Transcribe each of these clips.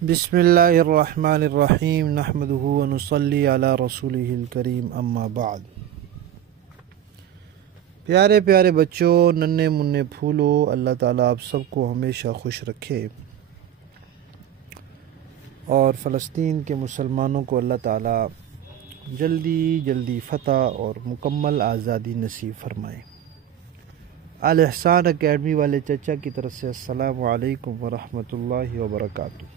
بسم اللہ الرحمن الرحیم نحمدہ ونصلی علی رسولہ الکریم اما بعد۔ پیارے پیارے بچوں، ننھے منھے پھولو، اللہ تعالیٰ آپ سب کو ہمیشہ خوش رکھے اور فلسطین کے مسلمانوں کو اللہ تعالیٰ جلدی جلدی فتح اور مکمل آزادی نصیب فرمائے۔ الاحسان اکیڈمی والے چچا کی طرف سے السلام علیکم ورحمۃ اللہ وبرکاتہ۔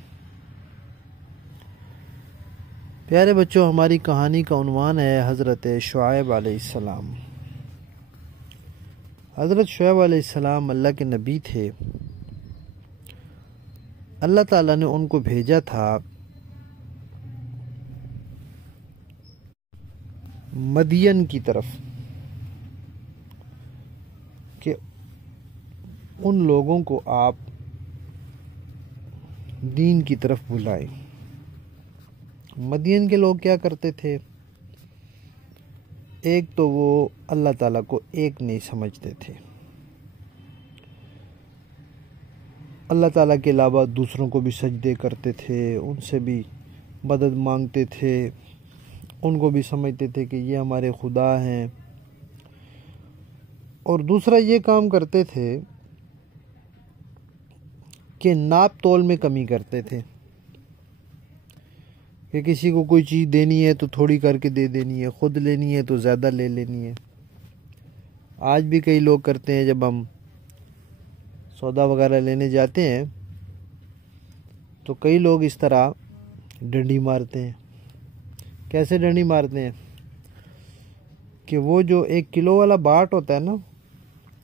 پیارے بچوں، ہماری کہانی کا عنوان ہے حضرت شعیب علیہ السلام۔ حضرت شعیب علیہ السلام اللہ کے نبی تھے۔ اللہ تعالیٰ نے ان کو بھیجا تھا مدین کی طرف کہ ان لوگوں کو آپ دین کی طرف بلائیں۔ مدین کے لوگ کیا کرتے تھے؟ ایک تو وہ اللہ تعالیٰ کو ایک نہیں سمجھتے تھے، اللہ تعالیٰ کے علاوہ دوسروں کو بھی سجدے کرتے تھے، ان سے بھی مدد مانگتے تھے، ان کو بھی سمجھتے تھے کہ یہ ہمارے خدا ہیں۔ اور دوسرا یہ کام کرتے تھے کہ ناپ تول میں کمی کرتے تھے کہ کسی کو کوئی چیز دینی ہے تو تھوڑی کر کے دے دینی ہے، خود لینی ہے تو زیادہ لے لینی ہے۔ آج بھی کئی لوگ کرتے ہیں، جب ہم سودا وغیرہ لینے جاتے ہیں تو کئی لوگ اس طرح ڈنڈی مارتے ہیں۔ کیسے ڈنڈی مارتے ہیں کہ وہ جو 1 کلو والا باٹ ہوتا ہے نا،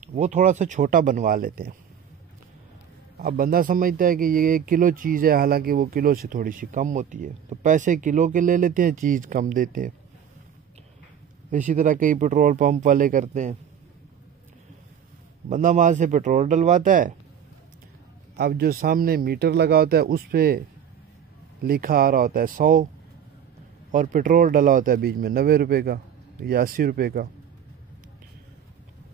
وہ تھوڑا سا چھوٹا بنوا لیتے ہیں۔ اب بندہ سمجھتا ہے کہ یہ 1 کلو چیز ہے، حالانکہ وہ کلو سے تھوڑی سی کم ہوتی ہے، تو پیسے کلو کے لے لیتے ہیں، چیز کم دیتے ہیں۔ اسی طرح کئی پیٹرول پمپ والے کرتے ہیں، بندہ وہاں سے پیٹرول ڈلواتا ہے، اب جو سامنے میٹر لگا ہوتا ہے اس پہ لکھا آ رہا ہوتا ہے 100 اور پیٹرول ڈلا ہوتا ہے بیچ میں 90 روپے کا یا 80 روپے کا۔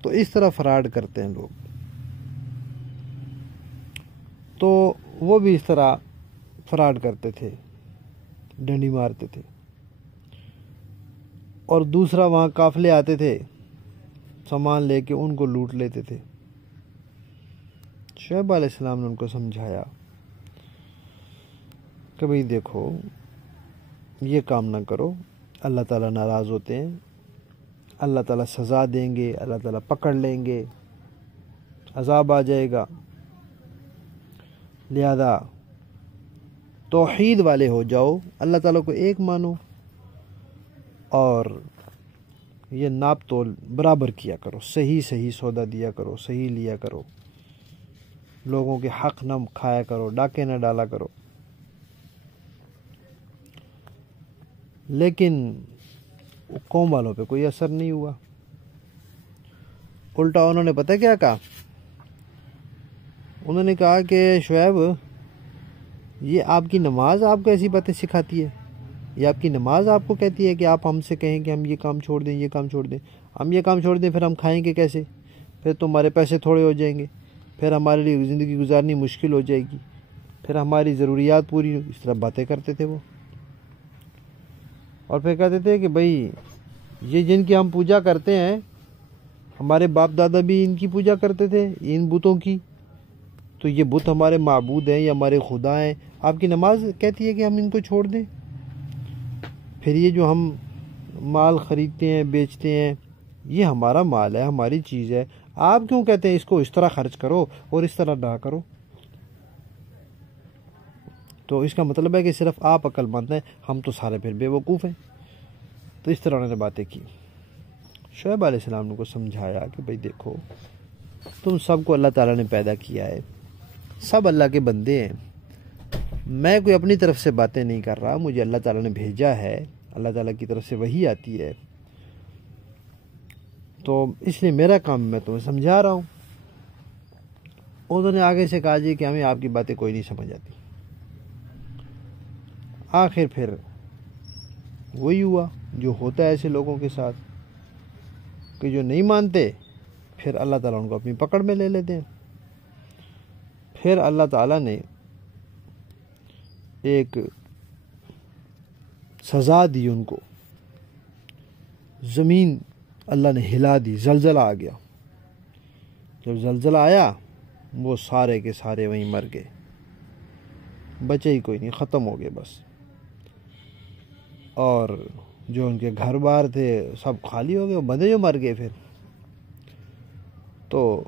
تو اس طرح فراڈ کرتے ہیں لوگ۔ تو وہ بھی اس طرح فراڈ کرتے تھے، ڈنڈی مارتے تھے۔ اور دوسرا وہاں قافلے آتے تھے سامان لے کے، ان کو لوٹ لیتے تھے۔ شعیب علیہ السلام نے ان کو سمجھایا کہ بھئی دیکھو، یہ کام نہ کرو، اللہ تعالیٰ ناراض ہوتے ہیں، اللہ تعالیٰ سزا دیں گے، اللہ تعالیٰ پکڑ لیں گے، عذاب آ جائے گا۔ لہذا توحید والے ہو جاؤ، اللہ تعالیٰ کو ایک مانو، اور یہ ناپ تول برابر کیا کرو، صحیح صحیح سودا دیا کرو، صحیح لیا کرو، لوگوں کے حق نہ کھایا کرو، ڈاکے نہ ڈالا کرو۔ لیکن قوم والوں پہ کوئی اثر نہیں ہوا۔ الٹا انہوں نے پتہ کیا کہا؟ انہوں نے کہا کہ شعیب، یہ آپ کی نماز آپ کو ایسی باتیں سکھاتی ہے؟ یہ آپ کی نماز آپ کو کہتی ہے کہ آپ ہم سے کہیں کہ ہم یہ کام چھوڑ دیں، یہ کام چھوڑ دیں؟ ہم یہ کام چھوڑ دیں پھر ہم کھائیں گے کیسے؟ پھر تمہارے پیسے تھوڑے ہو جائیں گے، پھر ہمارے لیے زندگی گزارنی مشکل ہو جائے گی، پھر ہماری ضروریات پوری۔ اس طرح باتیں کرتے تھے وہ، اور پھر کہتے تھے کہ بھئی یہ جن کی ہم پوجا کرتے ہیں، ہمارے باپ دادا بھی ان کی پوجا کرتے تھے، ان بتوں کی، تو یہ بت ہمارے معبود ہیں، یہ ہمارے خدا ہیں، آپ کی نماز کہتی ہے کہ ہم ان کو چھوڑ دیں؟ پھر یہ جو ہم مال خریدتے ہیں بیچتے ہیں، یہ ہمارا مال ہے، ہماری چیز ہے، آپ کیوں کہتے ہیں اس کو اس طرح خرچ کرو اور اس طرح نہ کرو؟ تو اس کا مطلب ہے کہ صرف آپ عقل مند ہیں، ہم تو سارے پھر بے وقوف ہیں۔ تو اس طرح انہوں نے باتیں کی۔ شعیب علیہ السلام نے کو سمجھایا کہ بھئی دیکھو، تم سب کو اللہ تعالیٰ نے پیدا کیا ہے، سب اللہ کے بندے ہیں، میں کوئی اپنی طرف سے باتیں نہیں کر رہا، مجھے اللہ تعالیٰ نے بھیجا ہے، اللہ تعالیٰ کی طرف سے وحی آتی ہے، تو اس لیے میرا کام میں تمہیں سمجھا رہا ہوں۔ انہوں نے آگے سے کہا جی کہ ہمیں آپ کی باتیں کوئی نہیں سمجھ آتی۔ آخر پھر وہی ہوا جو ہوتا ہے ایسے لوگوں کے ساتھ، کہ جو نہیں مانتے پھر اللہ تعالیٰ ان کو اپنی پکڑ میں لے لیتے ہیں۔ پھر اللہ تعالیٰ نے ایک سزا دی ان کو، زمین اللہ نے ہلا دی، زلزلہ آ گیا۔ جب زلزلہ آیا وہ سارے کے سارے وہیں مر گئے، بچے ہی کوئی نہیں، ختم ہو گئے بس۔ اور جو ان کے گھر بار تھے سب خالی ہو گئے، وہ بندے جو مر گئے پھر۔ تو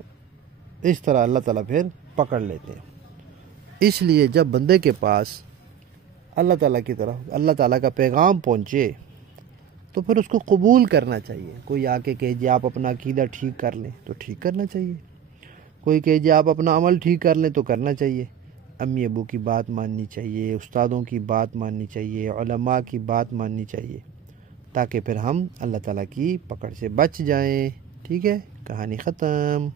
اس طرح اللہ تعالیٰ پھر پکڑ لیتے ہیں۔ اس لیے جب بندے کے پاس اللہ تعالیٰ کی طرف اللہ تعالیٰ کا پیغام پہنچے تو پھر اس کو قبول کرنا چاہیے۔ کوئی آ کے کہے جی آپ اپنا عقیدہ ٹھیک کر لیں تو ٹھیک کرنا چاہیے، کوئی کہے جی آپ اپنا عمل ٹھیک کر لیں تو کرنا چاہیے۔ امی ابو کی بات ماننی چاہیے، استادوں کی بات ماننی چاہیے، علماء کی بات ماننی چاہیے، تاکہ پھر ہم اللہ تعالیٰ کی پکڑ سے بچ جائیں۔ ٹھیک ہے، کہانی ختم۔